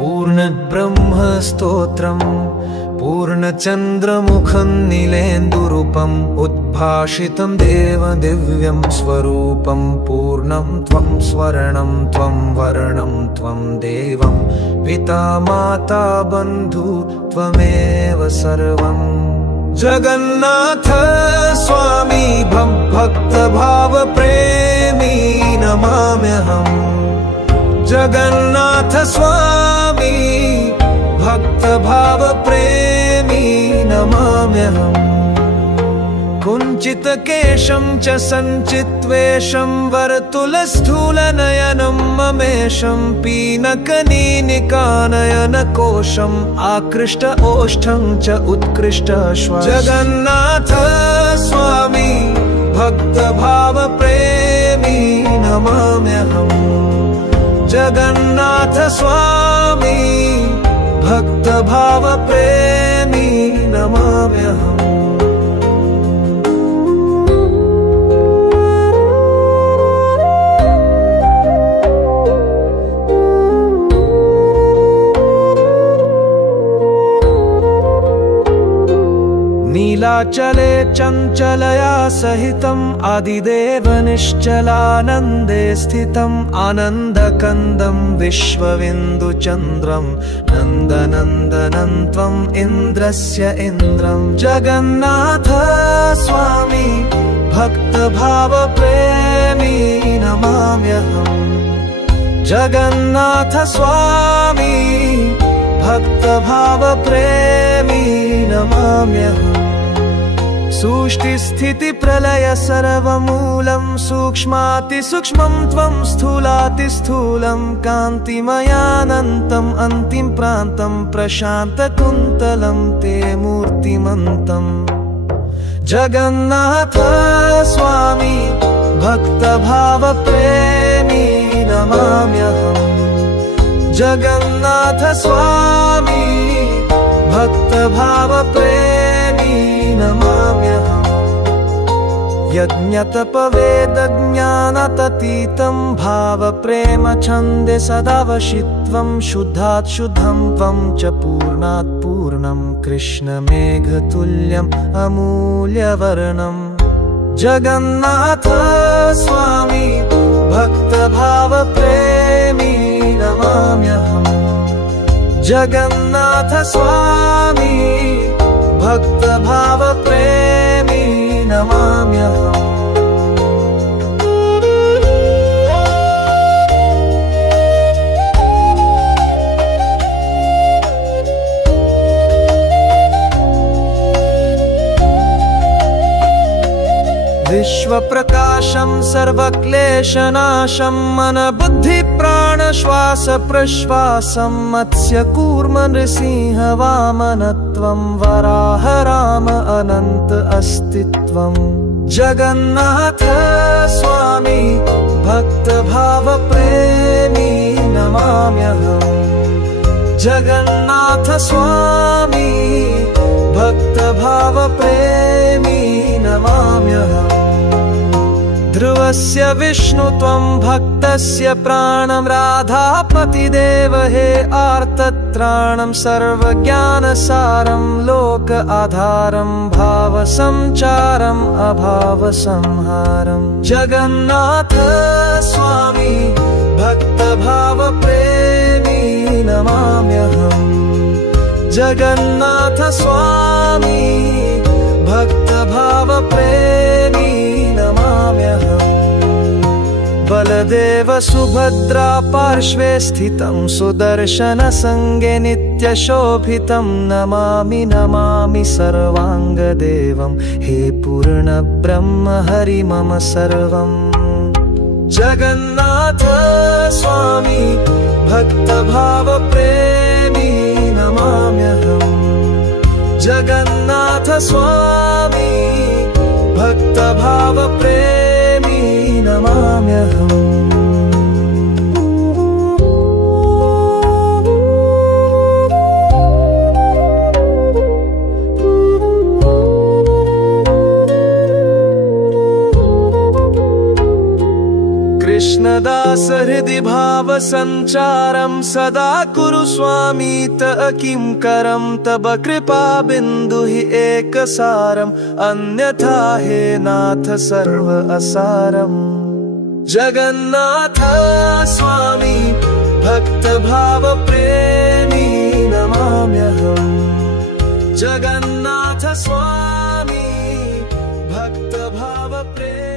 पूर्णब्रह्मस्तोत्रम् पूर्णचन्द्रमुखं नीलेन्दुरूपम् उद्भाषितं देवदिव्यं स्वरूपं पूर्णं त्वं स्वर्णं त्वं वर्णं त्वं देवं पिता माता बन्धु त्वमेव सर्वम् जगन्नाथ स्वामी भक्तभाव प्रेमी नमाम्यहम् जगन्नाथ स्वामी भक्तभाव प्रेमी नमाम्यहम् कुञ्चितकेशं च सञ्चित्वेषं वर्तुलस्थूलनयनं ममेशं पीनकनीनिकानयनकोशम् आकृष्ट ओष्ठं च उत्कृष्टश्वासम् जगन्नाथ स्वामी भक्तभाव प्रेमी नमाम्यहम् जगन्नाथ स्वामी भक्तभाव प्रेमी नमाम्यहम् नीलाचले चञ्चलया सहितम् आदिदेव निश्चलानन्दे स्थितम् आनन्दकन्दं विश्वविन्दुचन्द्रं नन्दनन्दनं त्वम् इन्द्रस्य इन्द्रं जगन्नाथ स्वामी भक्तभाव प्रेमी नमाम्यहम् जगन्नाथ स्वामी भक्तभाव प्रेमी नमाम्यहम् सृष्टिस्थितिप्रलय सर्वमूलं सूक्ष्मातिसूक्ष्मं त्वं स्थूलातिस्थूलं कान्तिमयानन्तम् अन्तिमप्रान्तं प्रशान्तकुन्तलं ते मूर्तिमन्तम् जगन्नाथ स्वामी भक्तभाव प्रेमी नमाम्यहम् जगन्नाथ स्वामी भक्तभाव प्रेमी नमाम्यहम् यज्ञतपवेदज्ञानततीतं भावप्रेम छन्दे सदावशित्वं शुद्धात् शुद्धं त्वं च पूर्णात् पूर्णं कृष्णमेघतुल्यम् अमूल्यवर्णम् जगन्नाथ स्वामी भक्तभाव प्रेमी नमाम्यहम् जगन्नाथ स्वामी भक्तभाव प्रेमी नमाम्यहम् विश्वप्रकाशं सर्वक्लेशनाशं मनबुद्धिप्राणश्वासप्रश्वासं मत्स्यकूर्म नृसिंहवामनत्वं वराह राम अनन्त अस्तित्वं जगन्नाथ स्वामी भक्तभाव प्रेमी नमाम्यहम् जगन्नाथ स्वामी भक्तभाव प्रेमी नमाम्यहम् ध्रुवस्य विष्णु त्वं भक्तस्य प्राणं राधापतिदेव हे आर्तत्राणं सर्वज्ञानसारं लोक आधारं भावसञ्चारम् अभावसंहारं जगन्नाथ स्वामी भक्तभाव प्रेमी नमाम्यहम् जगन्नाथ स्वामी भक्तभाव प्रेमी नमाम्यहम् बलदेव सुभद्रा पार्श्वे स्थितं सुदर्शनसङ्गे नित्यशोभितं नमामि नमामि सर्वाङ्गदेवं हे पूर्णब्रह्म हरि मम सर्वम् जगन्नाथ स्वामी भक्तभाव प्रेमी नमाम्यहम् जगन्नाथ स्वामी भक्तभाव प्रेमी नमाम्यहम् कृष्णदास हृदि भाव संचारं सदा कुरु स्वामी त किंकरं तव कृपा बिंदु हि एकसारम् अन्यथा हे नाथ सर्व असारम् जगन्नाथ स्वामी भक्त भाव प्रेमी नमाम्यहम् जगन्नाथ स्वामी भक्त भाव प्रेमी।